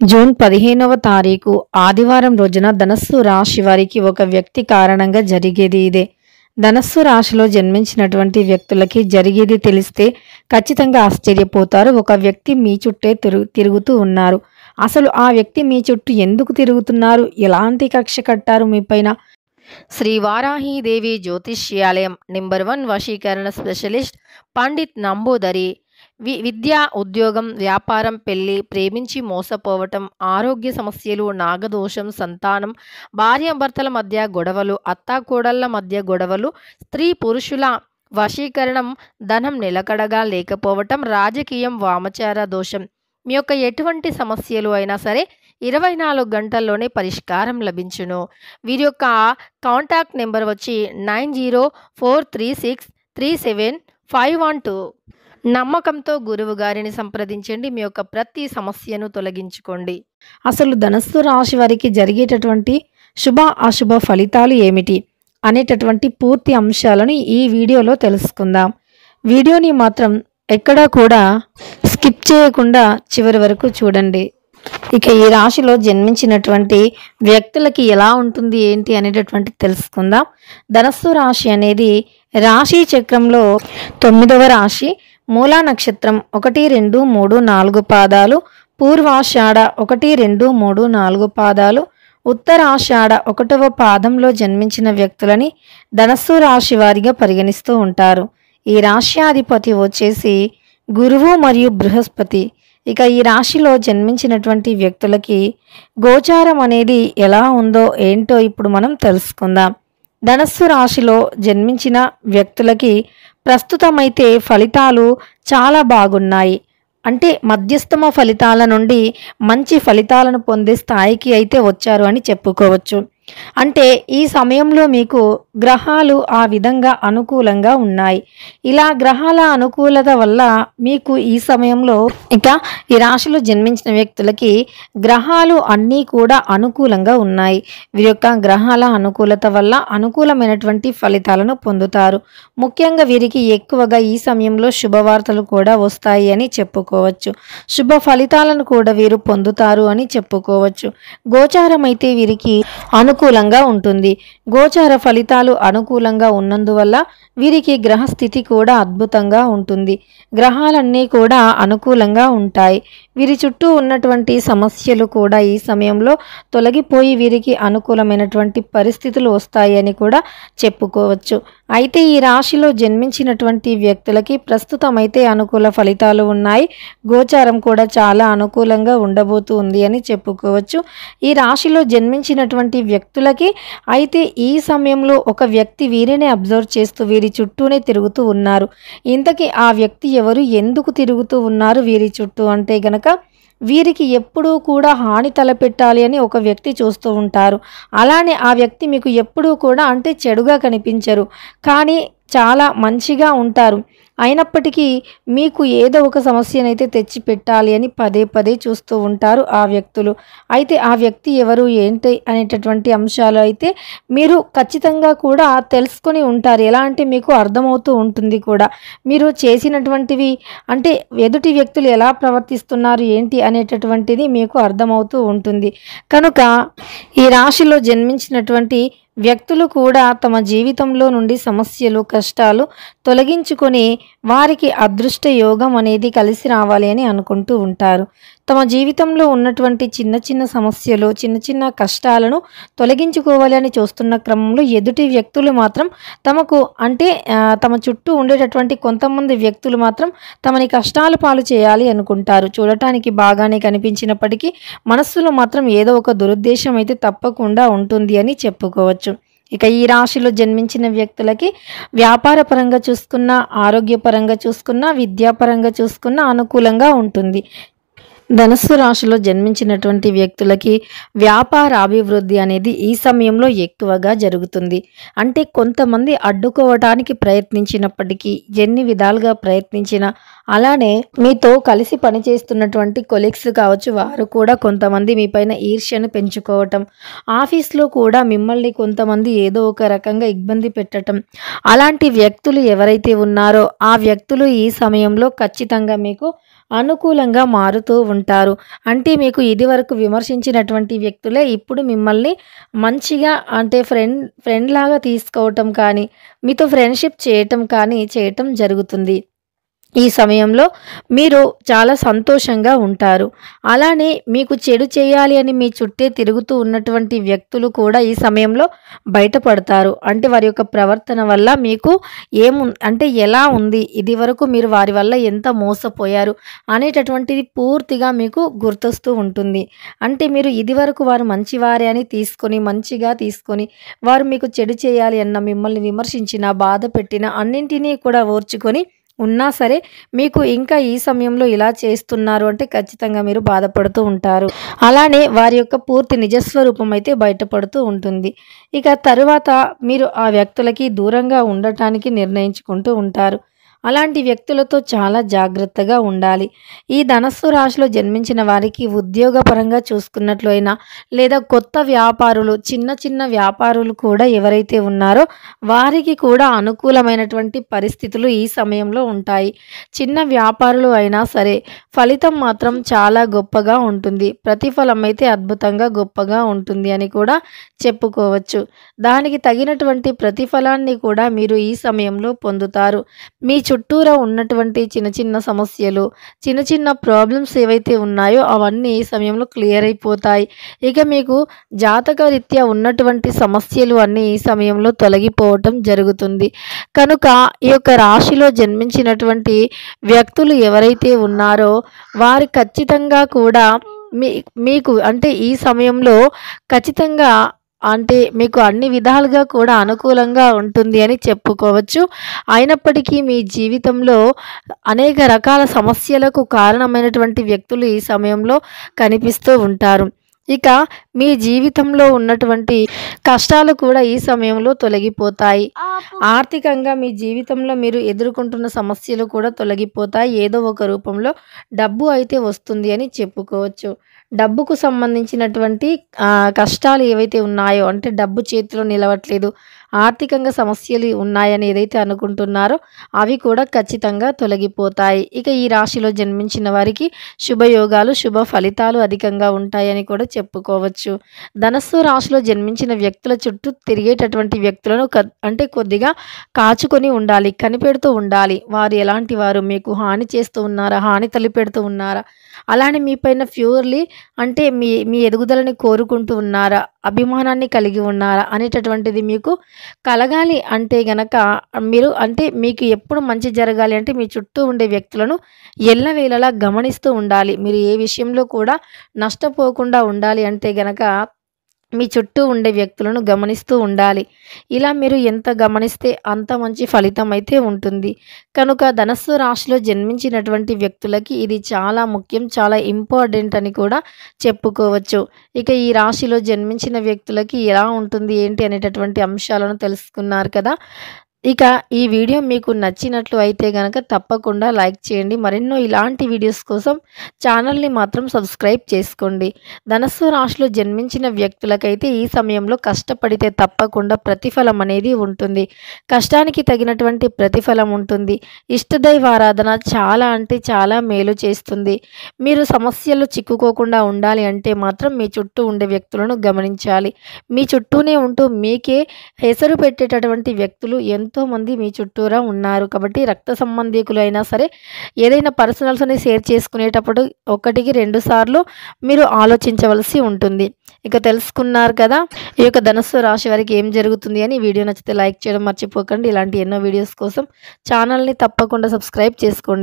June 15వ తారీఖు ఆదివారం రోజున ధనస్సు రాశి వారికి ఒక వ్యక్తి కారణంగా జరిగేది ఇదే. ధనస్సు రాశిలో జన్మించినటువంటి వ్యక్తులకి జరిగేది తెలిస్తే ఖచ్చితంగా ఆశ్చర్యపోతారు. ఒక వ్యక్తి మీ చుట్టే తిరుగుతూ ఉన్నారు. అసలు ఆ వ్యక్తి మీ చుట్టూ ఎందుకు తిరుగుతున్నారు? ఎలాంటి కక్ష కట్టారు మీపైన? శ్రీ వారాహీదేవి జ్యోతిష్యాలయం నెంబర్ 1 వశీకరణ స్పెషలిస్ట్ పండిత్ నంబూదరి. విద్య, ఉద్యోగం, వ్యాపారం, పెళ్లి, ప్రేమించి మోసపోవటం, ఆరోగ్య సమస్యలు, నాగదోషం, సంతానం, భార్యాభర్తల మధ్య గొడవలు, అత్తాకోడళ్ల మధ్య గొడవలు, స్త్రీ పురుషుల వశీకరణం, ధనం నిలకడగా లేకపోవటం, రాజకీయం, వామచార దోషం, మీ యొక్క ఎటువంటి సమస్యలు అయినా సరే 24 గంటల్లోనే పరిష్కారం లభించును. వీరి యొక్క కాంటాక్ట్ నెంబర్ వచ్చి 9043637512. నమ్మకంతో గురువు గారిని సంప్రదించండి. మీ యొక్క ప్రతి సమస్యను తొలగించుకోండి. అసలు ధనస్సు రాశి వారికి జరిగేటటువంటి శుభ అశుభ ఫలితాలు ఏమిటి అనేటటువంటి పూర్తి అంశాలను ఈ వీడియోలో తెలుసుకుందాం. వీడియోని మాత్రం ఎక్కడా కూడా స్కిప్ చేయకుండా చివరి వరకు చూడండి. ఇక ఈ రాశిలో జన్మించినటువంటి వ్యక్తులకి ఎలా ఉంటుంది ఏంటి అనేటటువంటి తెలుసుకుందాం. ధనస్సు రాశి అనేది రాశి చక్రంలో 9వ రాశి. మూలా నక్షత్రం 1, 2, 3, 4 పాదాలు, పూర్వాషాఢ 1, 2, 3, 4 పాదాలు, ఉత్తరాషాఢ 1వ పాదంలో జన్మించిన వ్యక్తులని ధనస్సు రాశి వారిగా పరిగణిస్తూ ఉంటారు. ఈ రాశ్యాధిపతి వచ్చేసి గురువు మరియు బృహస్పతి. ఇక ఈ రాశిలో జన్మించినటువంటి వ్యక్తులకి గోచారం అనేది ఎలా ఉందో ఏంటో ఇప్పుడు మనం తెలుసుకుందాం. ధనస్సు రాశిలో జన్మించిన వ్యక్తులకి ప్రస్తుతమైతే ఫలితాలు చాలా బాగున్నాయి. అంటే మధ్యస్థమ ఫలితాల నుండి మంచి ఫలితాలను పొందే స్థాయికి అయితే వచ్చారు అని చెప్పుకోవచ్చు. అంటే ఈ సమయంలో మీకు గ్రహాలు ఆ విధంగా అనుకూలంగా ఉన్నాయి. ఇలా గ్రహాల అనుకూలత వల్ల మీకు ఈ సమయంలో ఇక ఈ రాశిలో జన్మించిన వ్యక్తులకి గ్రహాలు అన్నీ కూడా అనుకూలంగా ఉన్నాయి. వీరి యొక్క గ్రహాల అనుకూలత వల్ల అనుకూలమైనటువంటి ఫలితాలను పొందుతారు. ముఖ్యంగా వీరికి ఎక్కువగా ఈ సమయంలో శుభవార్తలు కూడా వస్తాయి అని చెప్పుకోవచ్చు. శుభ ఫలితాలను కూడా వీరు పొందుతారు అని చెప్పుకోవచ్చు. గోచారం అయితే వీరికి అనుకూలంగా ఉంటుంది. గోచార ఫలితాలు అనుకూలంగా ఉన్నందువల్ల వీరికి గ్రహస్థితి కూడా అద్భుతంగా ఉంటుంది. గ్రహాలన్నీ కూడా అనుకూలంగా ఉంటాయి. వీరి చుట్టూ ఉన్నటువంటి సమస్యలు కూడా ఈ సమయంలో తొలగిపోయి వీరికి అనుకూలమైనటువంటి పరిస్థితులు వస్తాయి అని కూడా చెప్పుకోవచ్చు. అయితే ఈ రాశిలో జన్మించినటువంటి వ్యక్తులకి ప్రస్తుతం అయితే అనుకూల ఫలితాలు ఉన్నాయి. గోచారం కూడా చాలా అనుకూలంగా ఉండబోతుంది అని చెప్పుకోవచ్చు. ఈ రాశిలో జన్మించినటువంటి వ్యక్తులకి అయితే ఈ సమయంలో ఒక వ్యక్తి వీరిని అబ్జర్వ్ చేస్తూ వీరి చుట్టూనే తిరుగుతూ ఉన్నారు. ఇంతకీ ఆ వ్యక్తి ఎవరు, ఎందుకు తిరుగుతూ ఉన్నారు వీరి చుట్టూ అంటే గనక వీరికి ఎప్పుడూ కూడా హాని తలపెట్టాలి అని ఒక వ్యక్తి చూస్తూ ఉంటారు. అలానే ఆ వ్యక్తి మీకు ఎప్పుడూ కూడా అంటే చెడుగా కనిపించరు, కానీ చాలా మంచిగా ఉంటారు. అయినప్పటికీ మీకు ఏదో ఒక సమస్యనైతే తెచ్చి పెట్టాలి అని పదే పదే చూస్తూ ఉంటారు ఆ వ్యక్తులు. అయితే ఆ వ్యక్తి ఎవరు ఏంటి అనేటటువంటి అంశాలు అయితే మీరు ఖచ్చితంగా కూడా తెలుసుకొని ఉంటారు. ఎలా అంటే మీకు అర్థమవుతూ ఉంటుంది కూడా. మీరు చేసినటువంటివి అంటే ఎదుటి వ్యక్తులు ఎలా ప్రవర్తిస్తున్నారు ఏంటి అనేటటువంటిది మీకు అర్థమవుతూ ఉంటుంది. కనుక ఈ రాశిలో జన్మించినటువంటి వ్యక్తులు కూడా తమ జీవితంలో నుండి సమస్యలు, కష్టాలు తొలగించుకొని వారికి అదృష్ట యోగం అనేది కలిసి రావాలి అని అనుకుంటూ ఉంటారు. తమ జీవితంలో ఉన్నటువంటి చిన్న చిన్న సమస్యలు, చిన్న చిన్న కష్టాలను తొలగించుకోవాలి అని చూస్తున్న క్రమంలో ఎదుటి వ్యక్తులు మాత్రం తమకు అంటే తమ చుట్టూ ఉండేటటువంటి కొంతమంది వ్యక్తులు మాత్రం తమని కష్టాల పాలు చేయాలి అనుకుంటారు. చూడటానికి బాగానే కనిపించినప్పటికీ మనస్సులో మాత్రం ఏదో ఒక దురుద్దేశం అయితే తప్పకుండా ఉంటుంది అని చెప్పుకోవచ్చు. ఇక ఈ రాశిలో జన్మించిన వ్యక్తులకి వ్యాపార పరంగా చూసుకున్నా, ఆరోగ్యపరంగా చూసుకున్నా, విద్యాపరంగా చూసుకున్నా అనుకూలంగా ఉంటుంది. ధనస్సు రాశిలో జన్మించినటువంటి వ్యక్తులకి వ్యాపార అభివృద్ధి అనేది ఈ సమయంలో ఎక్కువగా జరుగుతుంది. అంటే కొంతమంది అడ్డుకోవటానికి ప్రయత్నించినప్పటికీ, ఎన్ని విధాలుగా ప్రయత్నించినా, అలానే మీతో కలిసి పనిచేస్తున్నటువంటి కొలీగ్స్ కావచ్చు, వారు కూడా కొంతమంది మీపైన ఈర్ష్యను పెంచుకోవటం, ఆఫీస్లో కూడా మిమ్మల్ని కొంతమంది ఏదో ఒక రకంగా ఇబ్బంది పెట్టడం, అలాంటి వ్యక్తులు ఎవరైతే ఉన్నారో ఆ వ్యక్తులు ఈ సమయంలో ఖచ్చితంగా మీకు అనుకూలంగా మారుతూ ఉంటారు. అంటే మీకు ఇదివరకు విమర్శించినటువంటి వ్యక్తులే ఇప్పుడు మిమ్మల్ని మంచిగా అంటే ఫ్రెండ్‌లాగా తీసుకోవటం కానీ, మీతో ఫ్రెండ్‌షిప్ చేయటం కానీ చేయటం జరుగుతుంది. ఈ సమయంలో మీరు చాలా సంతోషంగా ఉంటారు. అలానే మీకు చెడు చేయాలి అని మీ చుట్టే తిరుగుతూ ఉన్నటువంటి వ్యక్తులు కూడా ఈ సమయంలో బయటపడతారు. అంటే వారి యొక్క ప్రవర్తన వల్ల మీకు అంటే ఎలా ఉంది? ఇదివరకు మీరు వారి వల్ల ఎంత మోసపోయారు? అనేటటువంటిది పూర్తిగా మీకు గుర్తొస్తూ ఉంటుంది. అంటే మీరు ఇదివరకు వారు మంచివారే అని మంచిగా తీసుకొని వారు మీకు చెడు చేయాలి అన్న, మిమ్మల్ని విమర్శించినా, బాధ పెట్టినా అన్నింటినీ కూడా ఓర్చుకొని ఉన్నా సరే, మీకు ఇంకా ఈ సమయంలో ఇలా చేస్తున్నారు అంటే ఖచ్చితంగా మీరు బాధపడుతూ ఉంటారు. అలానే వారి యొక్క పూర్తి నిజస్వరూపం అయితే బయటపడుతూ ఉంటుంది. ఇక తరువాత మీరు ఆ వ్యక్తులకి దూరంగా ఉండటానికి నిర్ణయించుకుంటూ ఉంటారు. అలాంటి వ్యక్తులతో చాలా జాగ్రత్తగా ఉండాలి. ఈ ధనస్సు రాశిలో జన్మించిన వారికి ఉద్యోగపరంగా చూసుకున్నట్లు అయినా, లేదా కొత్త వ్యాపారులు, చిన్న చిన్న వ్యాపారులు కూడా ఎవరైతే ఉన్నారో వారికి కూడా అనుకూలమైనటువంటి పరిస్థితులు ఈ సమయంలో ఉంటాయి. చిన్న వ్యాపారులు అయినా సరే ఫలితం మాత్రం చాలా గొప్పగా ఉంటుంది. ప్రతిఫలం అయితే అద్భుతంగా గొప్పగా ఉంటుంది అని కూడా చెప్పుకోవచ్చు. దానికి తగినటువంటి ప్రతిఫలాన్ని కూడా మీరు ఈ సమయంలో పొందుతారు. మీ చుట్టూరా ఉన్నటువంటి చిన్న చిన్న సమస్యలు, చిన్న చిన్న ప్రాబ్లమ్స్ ఏవైతే ఉన్నాయో అవన్నీ ఈ సమయంలో క్లియర్ అయిపోతాయి. ఇక మీకు జాతకరీత్యా ఉన్నటువంటి సమస్యలు అన్నీ ఈ సమయంలో తొలగిపోవటం జరుగుతుంది. కనుక ఈ యొక్క రాశిలో జన్మించినటువంటి వ్యక్తులు ఎవరైతే ఉన్నారో వారు ఖచ్చితంగా కూడా మీకు అంటే ఈ సమయంలో ఖచ్చితంగా అంటే మీకు అన్ని విధాలుగా కూడా అనుకూలంగా ఉంటుంది అని చెప్పుకోవచ్చు. అయినప్పటికీ మీ జీవితంలో అనేక రకాల సమస్యలకు కారణమైనటువంటి వ్యక్తులు ఈ సమయంలో కనిపిస్తూ ఉంటారు. ఇక మీ జీవితంలో ఉన్నటువంటి కష్టాలు కూడా ఈ సమయంలో తొలగిపోతాయి. ఆర్థికంగా మీ జీవితంలో మీరు ఎదుర్కొంటున్న సమస్యలు కూడా తొలగిపోతాయి. ఏదో ఒక రూపంలో డబ్బు అయితే వస్తుంది అని చెప్పుకోవచ్చు. డబ్బుకు సంబంధించినటువంటి కష్టాలు ఏవైతే ఉన్నాయో అంటే డబ్బు చేతిలో నిలవట్లేదు, ఆర్థికంగా సమస్యలు ఉన్నాయని ఏదైతే అనుకుంటున్నారో అవి కూడా ఖచ్చితంగా తొలగిపోతాయి. ఇక ఈ రాశిలో జన్మించిన వారికి శుభయోగాలు, శుభ ఫలితాలు అధికంగా ఉంటాయని కూడా చెప్పుకోవచ్చు. ధనస్సు రాశిలో జన్మించిన వ్యక్తుల చుట్టూ తిరిగేటటువంటి వ్యక్తులను అంటే కొద్దిగా కాచుకొని ఉండాలి, కనిపెడుతూ ఉండాలి. వారు ఎలాంటి వారు, మీకు హాని చేస్తూ ఉన్నారా, హాని తలపెడుతూ ఉన్నారా, అలానే మీ పైన ప్యూర్లీ అంటే మీ ఎదుగుదలని కోరుకుంటూ ఉన్నారా, అభిమానాన్ని కలిగి ఉన్నారా అనేటటువంటిది మీకు కలగాలి అంటే గనక మీరు అంటే మీకు ఎప్పుడు మంచి జరగాలి అంటే మీ చుట్టూ ఉండే వ్యక్తులను ఎల్లవేళలా గమనిస్తూ ఉండాలి. మీరు ఏ విషయంలో కూడా నష్టపోకుండా ఉండాలి అంటే గనక మీ చుట్టూ ఉండే వ్యక్తులను గమనిస్తూ ఉండాలి. ఇలా మీరు ఎంత గమనిస్తే అంత మంచి ఫలితం అయితే ఉంటుంది. కనుక ధనస్సు రాశిలో జన్మించినటువంటి వ్యక్తులకి ఇది చాలా ముఖ్యం, చాలా ఇంపార్టెంట్ అని కూడా చెప్పుకోవచ్చు. ఇక ఈ రాశిలో జన్మించిన వ్యక్తులకి ఎలా ఉంటుంది ఏంటి అనేటటువంటి అంశాలను తెలుసుకున్నారు కదా. ఇక ఈ వీడియో మీకు నచ్చినట్లు అయితే గనక తప్పకుండా లైక్ చేయండి. మరెన్నో ఇలాంటి వీడియోస్ కోసం ఛానల్ని మాత్రం సబ్స్క్రైబ్ చేసుకోండి. ధనస్సు రాశిలో జన్మించిన వ్యక్తులకైతే ఈ సమయంలో కష్టపడితే తప్పకుండా ప్రతిఫలం అనేది ఉంటుంది. కష్టానికి తగినటువంటి ప్రతిఫలం ఉంటుంది. ఇష్టదైవ ఆరాధన చాలా అంటే చాలా మేలు చేస్తుంది. మీరు సమస్యలు చిక్కుకోకుండా ఉండాలి అంటే మాత్రం మీ చుట్టూ ఉండే వ్యక్తులను గమనించాలి. మీ చుట్టూనే ఉంటూ మీకే హెసరు పెట్టేటటువంటి వ్యక్తులు ఎంతోమంది మీ చుట్టూరా ఉన్నారు. కాబట్టి రక్త సంబంధీకులు అయినా సరే ఏదైనా పర్సనల్స్ అని షేర్ చేసుకునేటప్పుడు 1కి 2 సార్లు మీరు ఆలోచించవలసి ఉంటుంది. ఇక తెలుసుకున్నారు కదా ఈ యొక్క ధనస్సు రాశి వారికి ఏం జరుగుతుంది అని. వీడియో నచ్చితే లైక్ చేయడం మర్చిపోకండి. ఇలాంటి ఎన్నో వీడియోస్ కోసం ఛానల్ని తప్పకుండా సబ్స్క్రైబ్ చేసుకోండి.